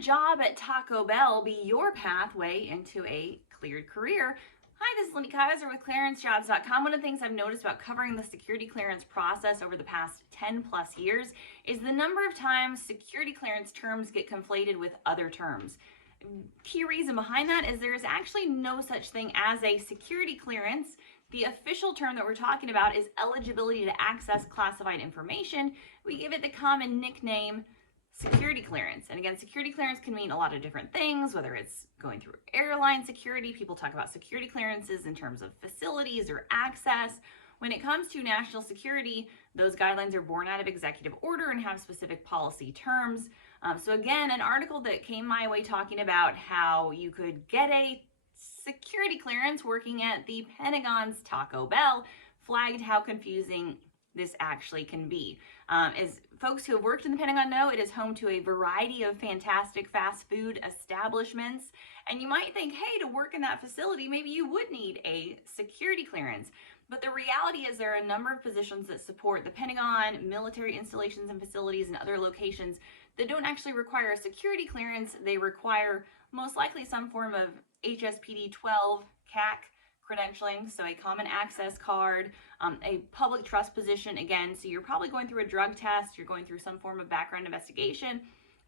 a job at Taco Bell be your pathway into a cleared career? Hi, this is Lindy Kaiser with clearancejobs.com. One of the things I've noticed about covering the security clearance process over the past 10 plus years is the number of times security clearance terms get conflated with other terms. Key reason behind that is there is actually no such thing as a security clearance. The official term that we're talking about is eligibility to access classified information. We give it the common nickname security clearance. And again, security clearance can mean a lot of different things, whether it's going through airline security. People talk about security clearances in terms of facilities or access. When it comes to national security, those guidelines are born out of executive order and have specific policy terms. So again, an article that came my way talking about how you could get a security clearance working at the Pentagon's Taco Bell flagged how confusing this actually can be. As folks who have worked in the Pentagon know, it is home to a variety of fantastic fast food establishments. And you might think, hey, to work in that facility, maybe you would need a security clearance. But the reality is there are a number of positions that support the Pentagon, military installations and facilities, and other locations that don't actually require a security clearance. They require most likely some form of HSPD 12 CAC credentialing, so a common access card, a public trust position, again, so you're probably going through a drug test, you're going through some form of background investigation,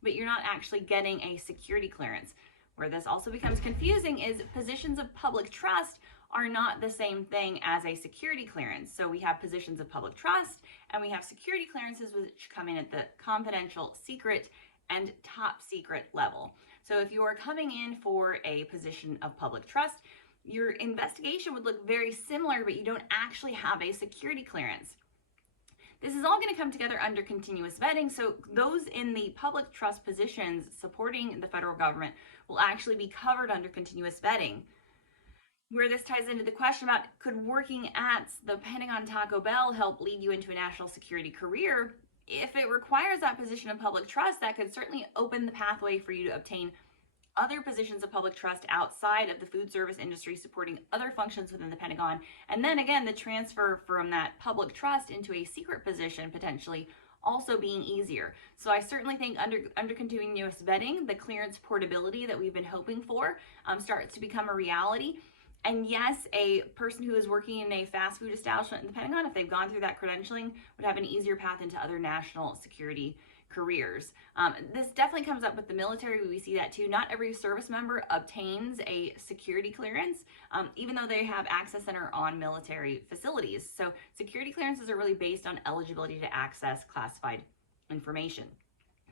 but you're not actually getting a security clearance. Where this also becomes confusing is positions of public trust are not the same thing as a security clearance. So we have positions of public trust and we have security clearances which come in at the confidential, secret, and top secret level. So if you are coming in for a position of public trust, your investigation would look very similar, but you don't actually have a security clearance. This is all going to come together under continuous vetting, so those in the public trust positions supporting the federal government will actually be covered under continuous vetting. Where this ties into the question about could working at the Pentagon Taco Bell help lead you into a national security career? If it requires that position of public trust, that could certainly open the pathway for you to obtain other positions of public trust outside of the food service industry supporting other functions within the Pentagon. And then again, the transfer from that public trust into a secret position potentially also being easier. So I certainly think under continuous vetting, the clearance portability that we've been hoping for starts to become a reality. And yes, a person who is working in a fast food establishment in the Pentagon, if they've gone through that credentialing, would have an easier path into other national security careers. This definitely comes up with the military. We see that too. Not every service member obtains a security clearance, even though they have access and are on military facilities. So security clearances are really based on eligibility to access classified information.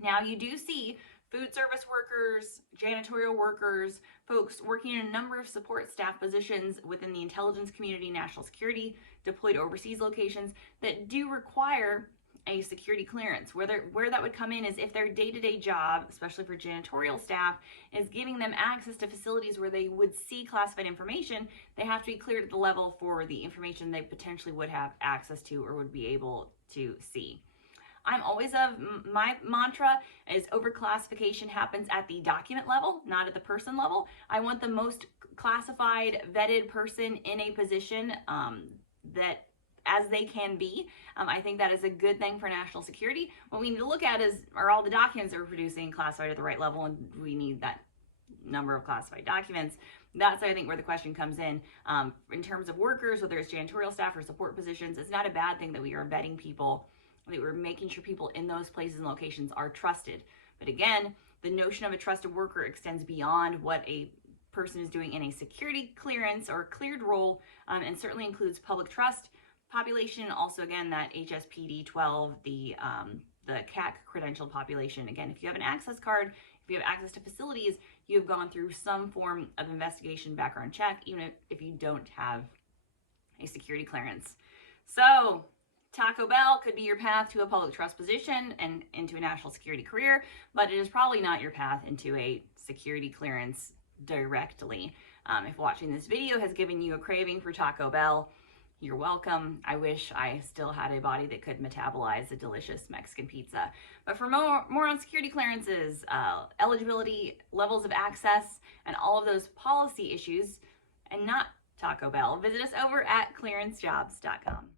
Now you do see food service workers, janitorial workers, folks working in a number of support staff positions within the intelligence community, national security, deployed overseas locations that do require a security clearance. Where that would come in is if their day-to-day job, especially for janitorial staff, is giving them access to facilities where they would see classified information, they have to be cleared at the level for the information they potentially would have access to or would be able to see. I'm always my mantra is overclassification happens at the document level, not at the person level. I want the most classified, vetted person in a position that as they can be. I think that is a good thing for national security. What we need to look at is, are all the documents that we're producing classified at the right level, and we need that number of classified documents. That's, I think, where the question comes in terms of workers, whether it's janitorial staff or support positions. It's not a bad thing that we are vetting people, that we're making sure people in those places and locations are trusted. But again, the notion of a trusted worker extends beyond what a person is doing in a security clearance or cleared role, and certainly includes public trust population. Also, again, that HSPD 12, the CAC credentialed population. Again, if you have an access card, if you have access to facilities, you have gone through some form of investigation background check, even if you don't have a security clearance. So Taco Bell could be your path to a public trust position and into a national security career, but it is probably not your path into a security clearance directly. If watching this video has given you a craving for Taco Bell, you're welcome. I wish I still had a body that could metabolize a delicious Mexican pizza. But for more on security clearances, eligibility, levels of access, and all of those policy issues, and not Taco Bell, visit us over at clearancejobs.com.